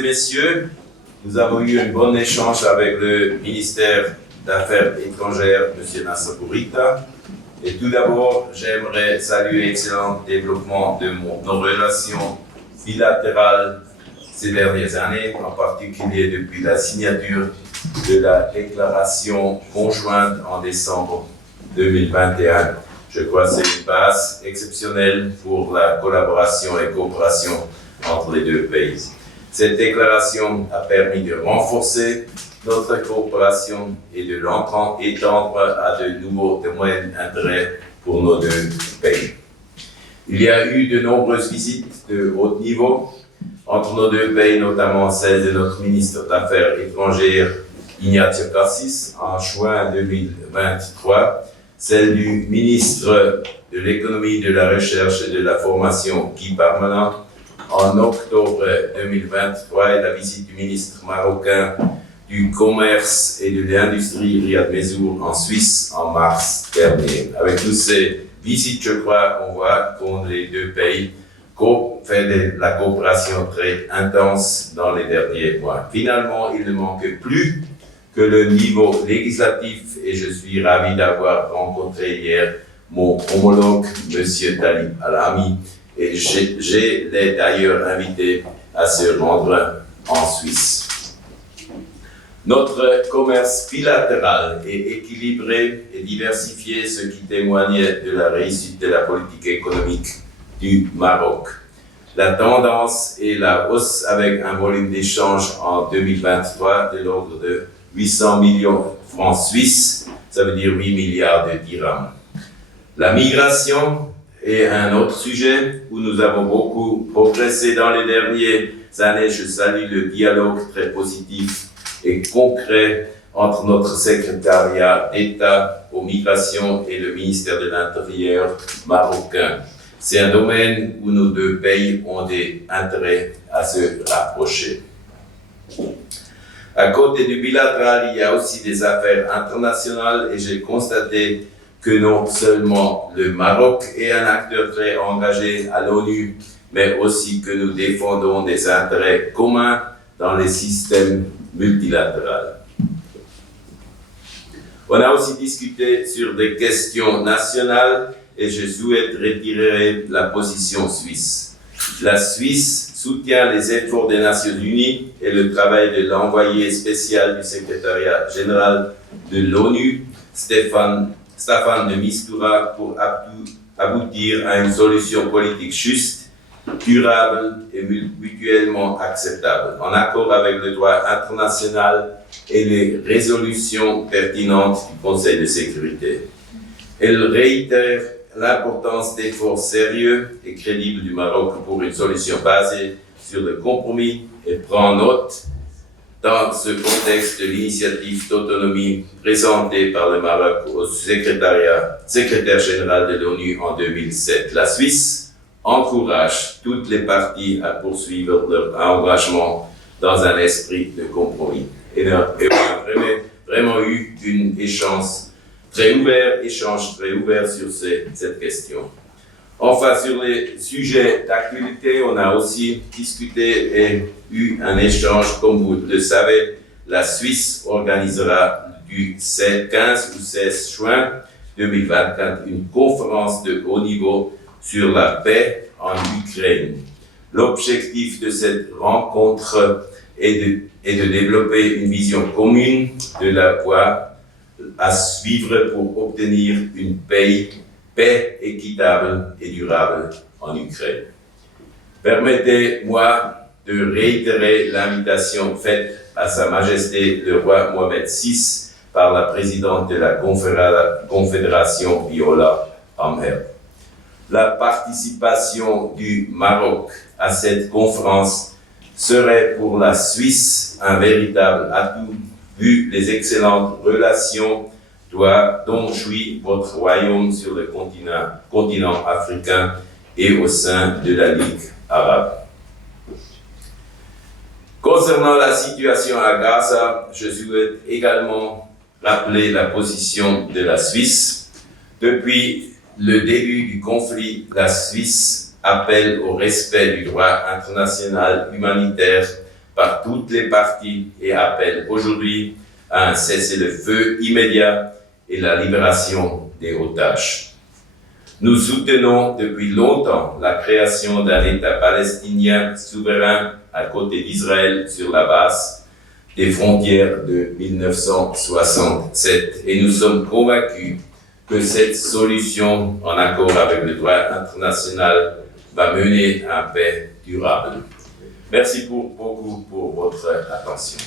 et messieurs, nous avons eu un bon échange avec le ministère d'Affaires étrangères, M. Nasser Bourita. Et tout d'abord, j'aimerais saluer l'excellent développement de nos relations bilatérales ces dernières années, en particulier depuis la signature de la déclaration conjointe en décembre 2021. Je crois que c'est une base exceptionnelle pour la collaboration et coopération entre les deux pays. Cette déclaration a permis de renforcer notre coopération et de l'étendre à de nouveaux domaines d'intérêt pour nos deux pays. Il y a eu de nombreuses visites de haut niveau entre nos deux pays, notamment celle de notre ministre d'Affaires étrangères, Ignazio Cassis, en juin 2023, celle du ministre de l'Économie, de la Recherche et de la Formation, Guy Parmelin, en octobre 2023, et la visite du ministre marocain du Commerce et de l'Industrie, Riyad Messour, en Suisse, en mars dernier. Avec toutes ces visites, je crois, on voit qu'on les deux pays fait de la coopération très intense dans les derniers mois. Finalement, il ne manque plus que le niveau législatif, et je suis ravi d'avoir rencontré hier mon homologue, M. Talib Al-Ami, et je l'ai d'ailleurs invité à se rendre en Suisse. Notre commerce bilatéral est équilibré et diversifié, ce qui témoigne de la réussite de la politique économique du Maroc. La tendance est la hausse avec un volume d'échange en 2023 de l'ordre de 800 millions de francs suisses, ça veut dire 8 milliards de dirhams. La migration est un autre sujet où nous avons beaucoup progressé dans les dernières années. Je salue le dialogue très positif et concret entre notre secrétariat d'État aux migrations et le ministère de l'Intérieur marocain. C'est un domaine où nos deux pays ont des intérêts à se rapprocher. À côté du bilatéral, il y a aussi des affaires internationales et j'ai constaté que non seulement le Maroc est un acteur très engagé à l'ONU, mais aussi que nous défendons des intérêts communs dans les systèmes multilatéraux. On a aussi discuté sur des questions nationales et je souhaite retirer la position suisse. La Suisse soutient les efforts des Nations Unies et le travail de l'envoyé spécial du secrétariat général de l'ONU, Staffan de Mistura, pour aboutir à une solution politique juste, durable et mutuellement acceptable, en accord avec le droit international et les résolutions pertinentes du Conseil de sécurité. Elle réitère l'importance d'efforts sérieux et crédibles du Maroc pour une solution basée sur le compromis et prend note dans ce contexte de l'initiative d'autonomie présentée par le Maroc au secrétaire général de l'ONU en 2007. La Suisse encourage toutes les parties à poursuivre leur engagement dans un esprit de compromis. Et on a vraiment eu un échange très ouvert sur cette question. Enfin, sur les sujets d'actualité, on a aussi discuté et eu un échange. Comme vous le savez, la Suisse organisera du 15 ou 16 juin 2024 une conférence de haut niveau sur la paix en Ukraine. L'objectif de cette rencontre est de développer une vision commune de la voie à suivre pour obtenir une paix équitable et durable en Ukraine. Permettez-moi de réitérer l'invitation faite à Sa Majesté le roi Mohamed VI par la présidente de la Confédération Viola Amherd. La participation du Maroc à cette conférence serait pour la Suisse un véritable atout vu les excellentes relations dont jouit votre royaume sur le continent africain et au sein de la Ligue arabe. Concernant la situation à Gaza, je souhaite également rappeler la position de la Suisse. Depuis le début du conflit, la Suisse appelle au respect du droit international humanitaire par toutes les parties et appelle aujourd'hui à un cessez-le-feu immédiat et la libération des otages. Nous soutenons depuis longtemps la création d'un État palestinien souverain à côté d'Israël sur la base des frontières de 1967 et nous sommes convaincus que cette solution, en accord avec le droit international, va mener à une paix durable. Merci beaucoup pour votre attention.